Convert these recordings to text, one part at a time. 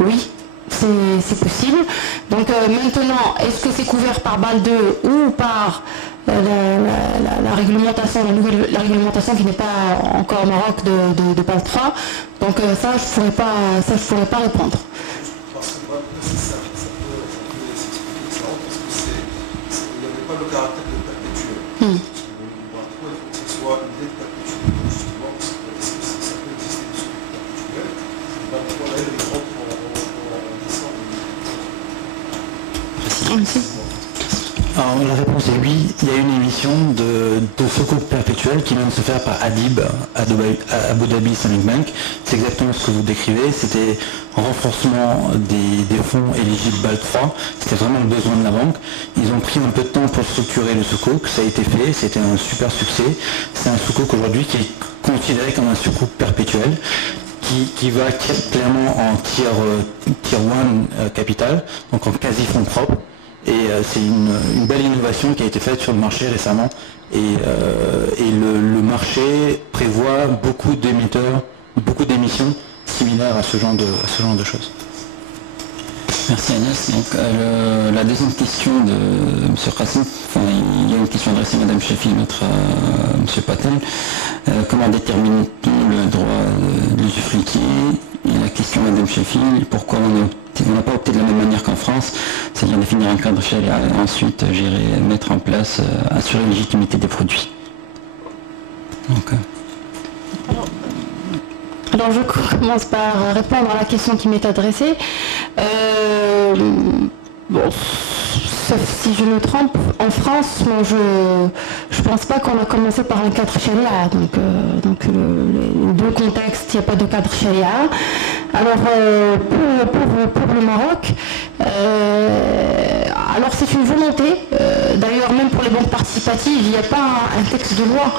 Oui, c'est possible. Donc maintenant, est-ce que c'est couvert par BAL 2 ou par la réglementation, la réglementation qui n'est pas encore au Maroc de BAL 3? Donc ça, je ne pourrais pas répondre. Parce que BAL 2, ça peut s'expliquer ça, parce que il n'y avait pas le caractère de perpétuel. Le BAL 3, il faut que ce soit une dette perpétuelle, justement, parce que ça peut exister des sous perpétuels. Le BAL 3, là, il rentre en décembre. Alors, la réponse est oui, il y a une émission de secours perpétuel qui vient de se faire par Adib, Abu Dhabi Islamic Bank. C'est exactement ce que vous décrivez, c'était renforcement des fonds éligibles BAL 3, c'était vraiment le besoin de la banque. Ils ont pris un peu de temps pour structurer le sukuk, ça a été fait, c'était un super succès. C'est un sukuk aujourd'hui qui est considéré comme un sukuk perpétuel. Qui va clairement en tier 1 capital, donc en quasi fonds propres. Et c'est une belle innovation qui a été faite sur le marché récemment. Et le marché prévoit beaucoup d'émetteurs, beaucoup d'émissions similaires à ce genre de choses. Merci Agnès. Donc, la deuxième question de M. Kassim, il y a une question adressée à Mme Sheffield, notre M. Patel. Comment détermine-t-on le droit de l'usufruitier? Et la question à Mme Sheffield, pourquoi on n'a pas opté de la même manière qu'en France, c'est-à-dire définir un cadre charia et ensuite gérer, mettre en place, assurer la légitimité des produits. Donc, alors je commence par répondre à la question qui m'est adressée. Bon, sauf si je me trompe, en France, moi, je pense pas qu'on a commencé par un cadre charia. Donc les deux contextes, il n'y a pas de cadre charia. Alors pour le Maroc, alors c'est une volonté. D'ailleurs, même pour les banques participatives, il n'y a pas un texte de loi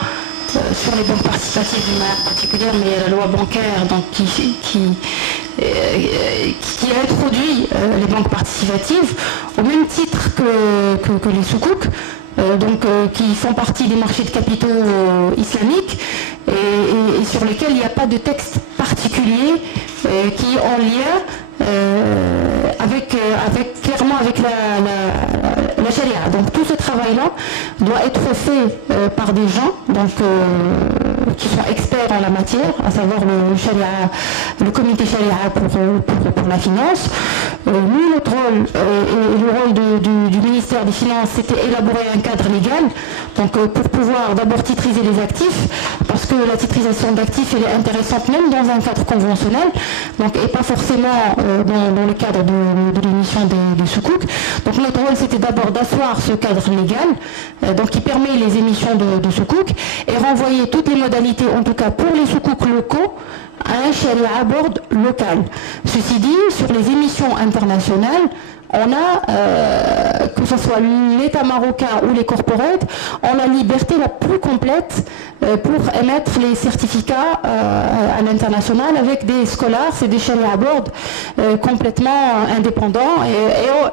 sur les banques participatives d'une manière particulière, mais il y a la loi bancaire donc, qui a introduit les banques participatives au même titre que les soukouks, qui font partie des marchés de capitaux islamiques et sur lesquels il n'y a pas de texte particulier qui est en lien clairement avec la charia. Donc tout ce travail-là doit être fait par des gens qui sont experts en la matière, à savoir le comité charia pour la finance. Nous, notre rôle et le rôle du ministère des Finances, c'était élaborer un cadre légal pour pouvoir d'abord titriser les actifs, parce que la titrisation d'actifs elle est intéressante même dans un cadre conventionnel, et pas forcément dans le cadre de l'émission des soukouks. Donc notre rôle c'était d'abord d'asseoir ce cadre légal, qui permet les émissions de soukouks et renvoyer toutes les modalités, en tout cas pour les soukouks locaux, à un charia board local. Ceci dit, sur les émissions internationales, on a, que ce soit l'État marocain ou les corporates, on a la liberté la plus complète pour émettre les certificats à l'international avec des scholars, c'est des sharia board complètement indépendants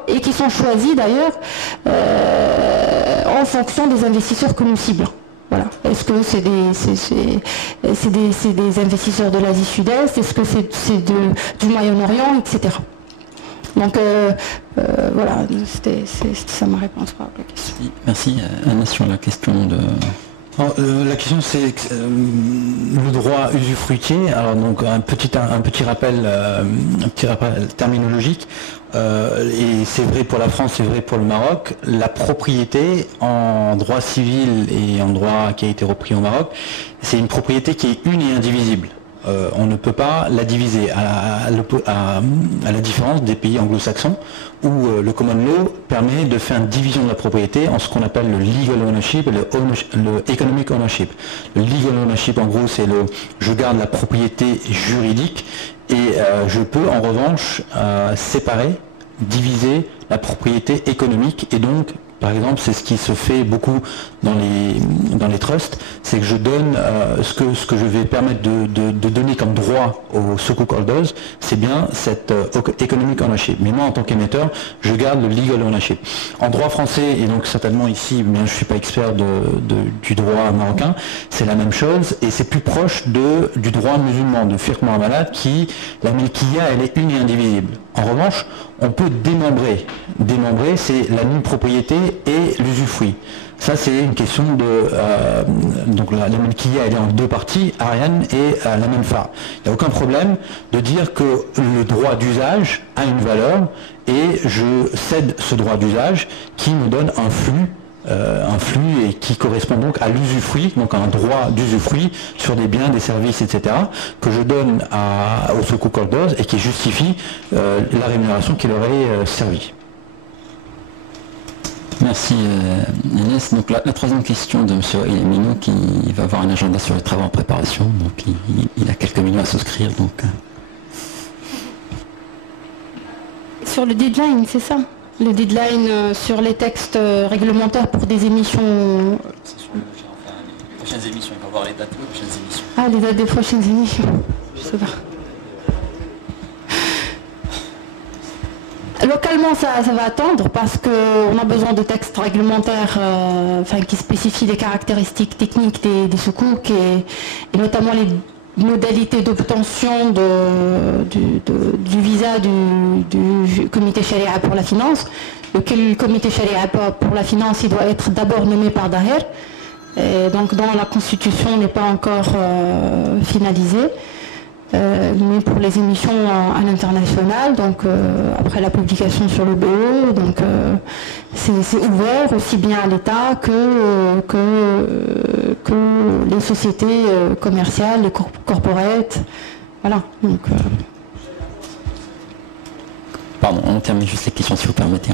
et qui sont choisis d'ailleurs en fonction des investisseurs que nous ciblons. Voilà. Est-ce que c'est des investisseurs de l'Asie Sud-Est? Est-ce que c'est du Moyen-Orient, etc. Donc voilà, c'était ça ma réponse par la question. Merci. Anna, sur la question de... La question c'est le droit usufruitier. Alors donc un petit rappel terminologique. Et c'est vrai pour la France, c'est vrai pour le Maroc. La propriété en droit civil et en droit qui a été repris au Maroc, c'est une propriété qui est une et indivisible. On ne peut pas la diviser, à la différence des pays anglo-saxons où le common law permet de faire une division de la propriété en ce qu'on appelle le legal ownership et le economic ownership. Le legal ownership, en gros, c'est je garde la propriété juridique et je peux en revanche séparer, diviser la propriété économique et donc Par exemple, c'est ce qui se fait beaucoup dans les trusts, c'est que je donne ce que je vais permettre de donner comme droit aux sukuk holders, c'est bien cette economic ownership. Mais moi, en tant qu'émetteur, je garde le legal ownership. En droit français, et donc certainement ici, bien, je ne suis pas expert du droit marocain, c'est la même chose, et c'est plus proche du droit musulman, de fiqh muamalat, qui, la milkiya, elle est une et indivisible. En revanche, on peut démembrer. Démembrer, c'est la nulle propriété et l'usufruit. Ça, c'est une question donc la milkiya, elle est en deux parties, Ariane et la Menfa. Il n'y a aucun problème de dire que le droit d'usage a une valeur et je cède ce droit d'usage qui me donne un flux et qui correspond donc à l'usufruit, donc à un droit d'usufruit sur des biens, des services, etc., que je donne aux sukuk holders et qui justifie la rémunération qui leur est servie. Merci Agnès. Donc la troisième question de M. Amino qui va avoir un agenda sur les travaux en préparation, donc il a quelques minutes à souscrire. Donc. Sur le deadline, c'est ça? Le deadline sur les textes réglementaires pour des émissions. Les prochaines émissions, on va voir les dates des prochaines émissions. Ah, les dates des prochaines émissions. Je sais pas. Localement, ça va attendre parce qu'on a besoin de textes réglementaires qui spécifient les caractéristiques techniques des sukuk et notamment les modalités d'obtention du visa du comité Sharia pour la finance. Le comité Sharia pour la finance, il doit être d'abord nommé par Daher. Et donc dans la constitution n'est pas encore finalisée. Mais pour les émissions à l'international, donc après la publication sur le BE, donc c'est ouvert aussi bien à l'État que les sociétés commerciales, les corporates, voilà. Donc, Pardon, on termine juste les questions si vous permettez.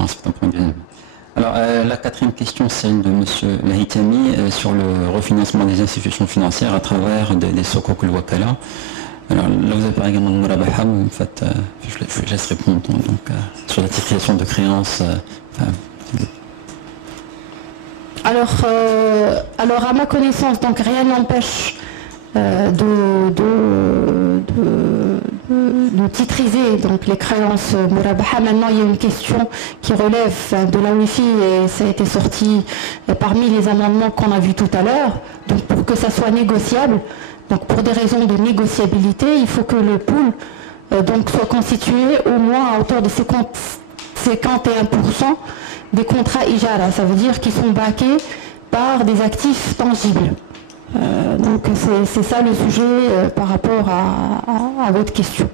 Alors la quatrième question, c'est celle de M. Lahitami sur le refinancement des institutions financières à travers des sukuk al-wakala. Alors là vous avez parlé également de Murabaha, en fait, je laisse répondre donc, sur la titrisation de créances. Alors à ma connaissance, donc rien n'empêche de titriser donc les créances Murabaha. Maintenant il y a une question qui relève de la Wi-Fi et ça a été sorti parmi les amendements qu'on a vus tout à l'heure. Donc pour que ça soit négociable. Donc pour des raisons de négociabilité, il faut que le pool soit constitué au moins à hauteur de 51% des contrats IJARA. Ça veut dire qu'ils sont backés par des actifs tangibles. Donc c'est ça le sujet par rapport à votre question.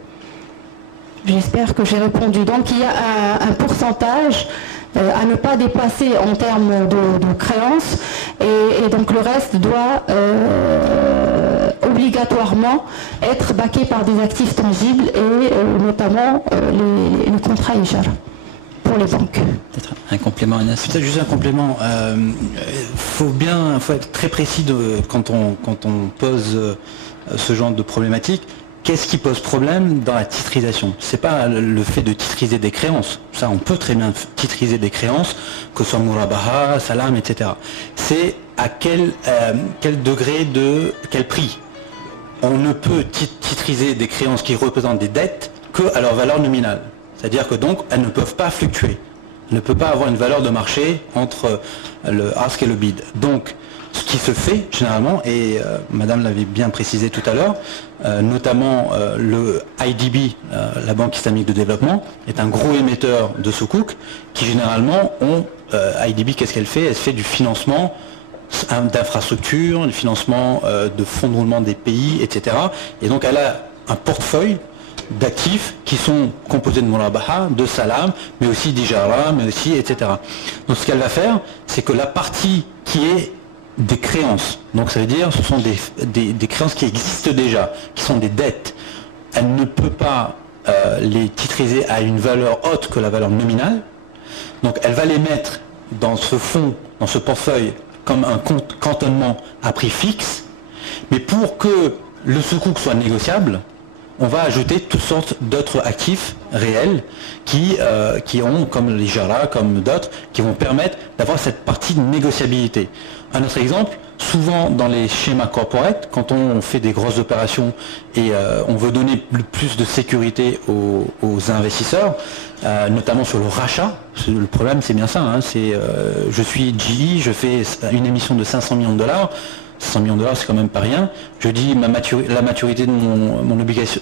J'espère que j'ai répondu. Donc il y a un pourcentage à ne pas dépasser en termes de créances et donc le reste doit obligatoirement être backé par des actifs tangibles et notamment les contrats IJAR pour les banques. Peut-être un complément, Agnès. Peut-être juste un complément. Faut être très précis quand on pose ce genre de problématique. Qu'est-ce qui pose problème dans la titrisation? C'est pas le fait de titriser des créances. Ça, on peut très bien titriser des créances, que ce soit Murabaha, Salam, etc. C'est à quel degré quel prix? On ne peut titriser des créances qui représentent des dettes qu'à leur valeur nominale. C'est-à-dire que donc, elles ne peuvent pas fluctuer. Elles ne peuvent pas avoir une valeur de marché entre le ask et le bid. Donc, ce qui se fait généralement, et Madame l'avait bien précisé tout à l'heure, notamment le IDB, la Banque islamique de développement, est un gros émetteur de sukuk qui généralement IDB, qu'est-ce qu'elle fait? Elle fait du financement d'infrastructures, du financement de fonds de roulement des pays, etc. Et donc elle a un portefeuille d'actifs qui sont composés de Murabaha, de Salam, mais aussi d'Ijara, mais aussi, etc. Donc ce qu'elle va faire, c'est que la partie qui est des créances, donc ça veut dire ce sont des créances qui existent déjà, qui sont des dettes, elle ne peut pas les titriser à une valeur haute que la valeur nominale, donc elle va les mettre dans ce fonds, dans ce portefeuille, comme un cantonnement à prix fixe, mais pour que le sukuk soit négociable, on va ajouter toutes sortes d'autres actifs réels qui ont, comme les JARA, comme d'autres, qui vont permettre d'avoir cette partie de négociabilité. Un autre exemple, souvent dans les schémas corporate, quand on fait des grosses opérations et on veut donner plus de sécurité aux investisseurs, notamment sur le rachat, le problème c'est bien ça, hein, je suis GE, je fais une émission de 500 millions de dollars, 100 millions de dollars, c'est quand même pas rien. Je dis la maturité de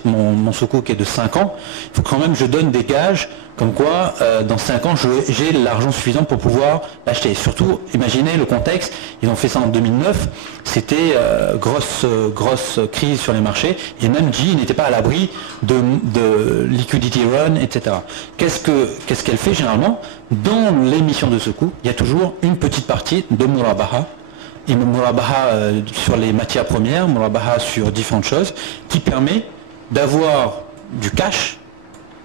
mon sukuk est de 5 ans. Il faut quand même que je donne des gages comme quoi dans 5 ans j'ai l'argent suffisant pour pouvoir l'acheter. Surtout, imaginez le contexte, ils ont fait ça en 2009, c'était grosse crise sur les marchés et même GE n'était pas à l'abri de liquidity run, etc. Qu'est-ce qu'elle fait généralement? Dans l'émission de sukuk, il y a toujours une petite partie de murabaha. Et murabaha sur les matières premières, murabaha sur différentes choses, qui permet d'avoir du cash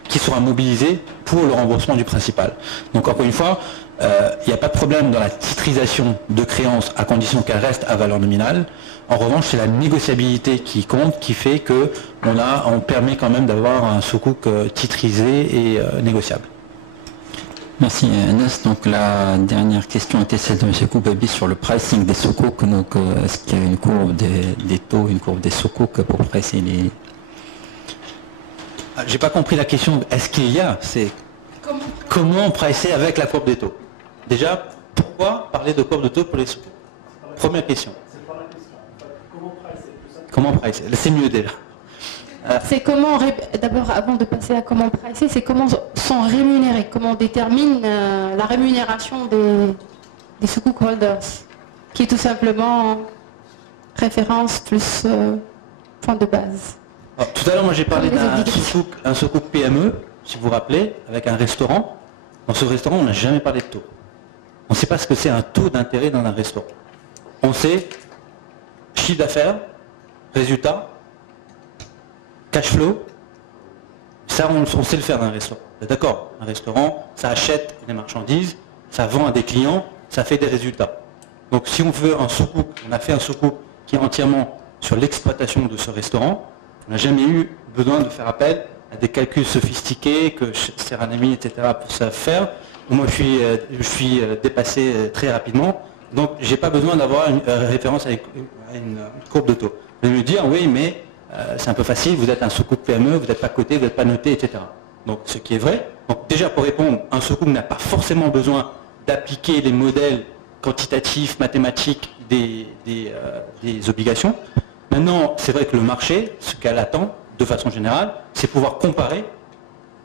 qui sera mobilisé pour le remboursement du principal. Donc encore une fois, il n'y a pas de problème dans la titrisation de créances à condition qu'elle reste à valeur nominale. En revanche, c'est la négociabilité qui compte, qui fait qu'on permet quand même d'avoir un sukuk titrisé et négociable. Merci Anas. Donc la dernière question était celle de M. Koubabi sur le pricing des sukuk. Donc est-ce qu'il y a une courbe des taux, une courbe des sukuk pour pricer les... J'ai pas compris la question. Est-ce qu'il y a? C'est comment pricer avec la courbe des taux? Déjà, pourquoi parler de courbe de taux pour les sukuk? Première question. Comment pricer? C'est mieux déjà. C'est comment, d'abord avant de passer à comment pricer, c'est comment sont rémunérés, comment on détermine la rémunération des sukuk holders, qui est tout simplement référence plus point de base. Alors, tout à l'heure, moi j'ai parlé d'un sukuk PME, si vous vous rappelez, avec un restaurant. Dans ce restaurant, on n'a jamais parlé de taux. On ne sait pas ce que c'est un taux d'intérêt dans un restaurant. On sait chiffre d'affaires, résultat, cash flow, ça on sait le faire dans un restaurant. D'accord, un restaurant, ça achète des marchandises, ça vend à des clients, ça fait des résultats. Donc si on veut un sukuk, on a fait un sukuk qui est entièrement sur l'exploitation de ce restaurant, on n'a jamais eu besoin de faire appel à des calculs sophistiqués que Serranami, etc. savent faire. Moi je suis dépassé très rapidement, donc j'ai pas besoin d'avoir une référence à une courbe de taux. Vous allez me dire, oui mais c'est un peu facile, vous êtes un sukuk PME, vous n'êtes pas coté, vous n'êtes pas noté, etc. Donc ce qui est vrai. Donc déjà pour répondre, un sukuk n'a pas forcément besoin d'appliquer les modèles quantitatifs, mathématiques des obligations. Maintenant, c'est vrai que le marché, ce qu'elle attend, de façon générale, c'est pouvoir comparer,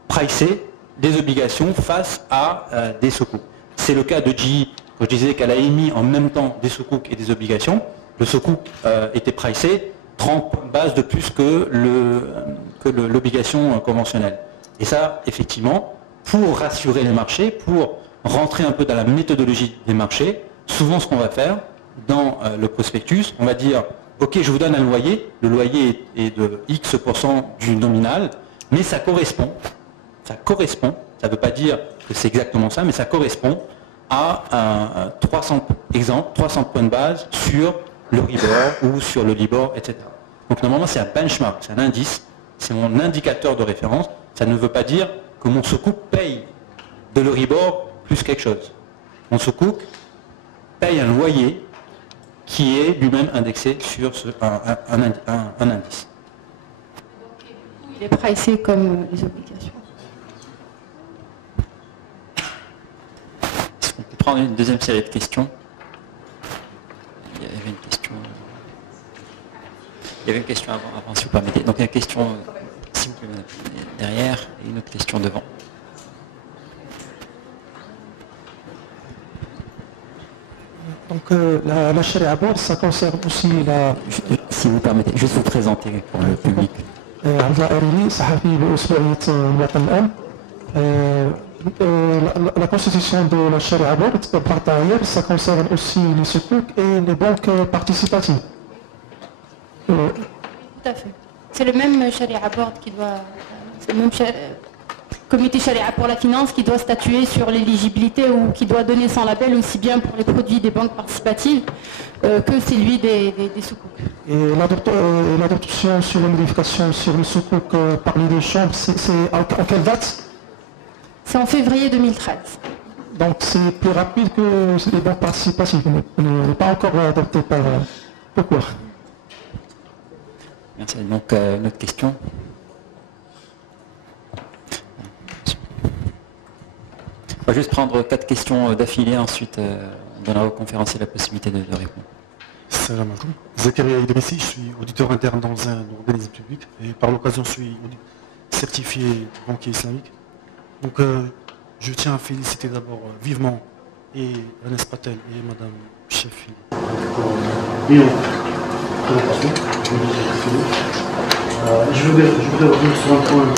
pricer des obligations face à des sukuk. C'est le cas de GE, quand je disais qu'elle a émis en même temps des sukuk et des obligations. Le sukuk était pricé 30 points de base de plus que l'obligation conventionnelle. Et ça, effectivement, pour rassurer les marchés, pour rentrer un peu dans la méthodologie des marchés, souvent ce qu'on va faire dans le prospectus, on va dire, ok, je vous donne un loyer, le loyer est de X% du nominal, mais ça correspond, ça ne veut pas dire que c'est exactement ça, mais ça correspond à 300 points de base sur le Libor ou sur le Libor, etc. Donc normalement c'est un benchmark, c'est un indice, c'est mon indicateur de référence. Ça ne veut pas dire que mon sukuk paye de l'Euribor plus quelque chose. Mon sukuk paye un loyer qui est lui-même indexé sur un indice. Il est pricé comme les obligations. Est-ce qu'on peut prendre une deuxième série de questions? Il y avait une question avant si vous permettez. Donc il y a une question si vous pouvez derrière et une autre question devant. Donc la charia board, ça concerne aussi la... Si vous permettez, juste vous présenter pour le public. La constitution de la charia board, par ailleurs, ça concerne aussi les sukuk et les banques participatives. Tout à fait. C'est le même Sharia Board qui doit... C'est le même comité Sharia pour la finance qui doit statuer sur l'éligibilité ou qui doit donner son label aussi bien pour les produits des banques participatives que celui des sukuk. Et l'adoption sur les modifications sur le soukouk par les deux chambres, c'est en quelle date? C'est en février 2013. Donc c'est plus rapide que les banques participatives, n'est pas encore adopté par... Pourquoi? Merci. Donc, une autre question. On va juste prendre 4 questions d'affilée, ensuite on donnera au conférencier la possibilité de répondre. Salam alaikum. Zakaria Idrissi, je suis auditeur interne dans un organisme public et par l'occasion je suis certifié banquier islamique. Donc je tiens à féliciter d'abord vivement et Anas Patel et Madame Chefi. Je voudrais revenir sur un point